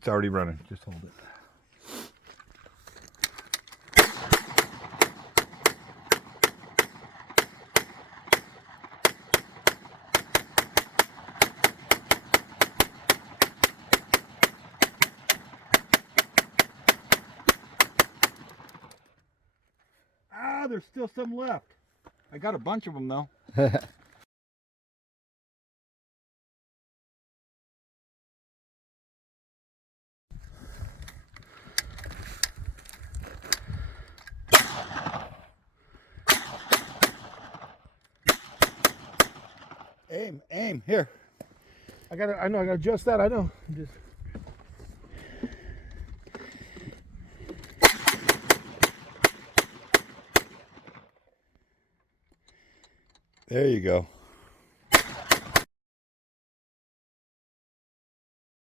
It's already running. Just hold it. Ah, there's still some left. I got a bunch of them though. Aim, here. I know I gotta adjust that, I know. Just there you go.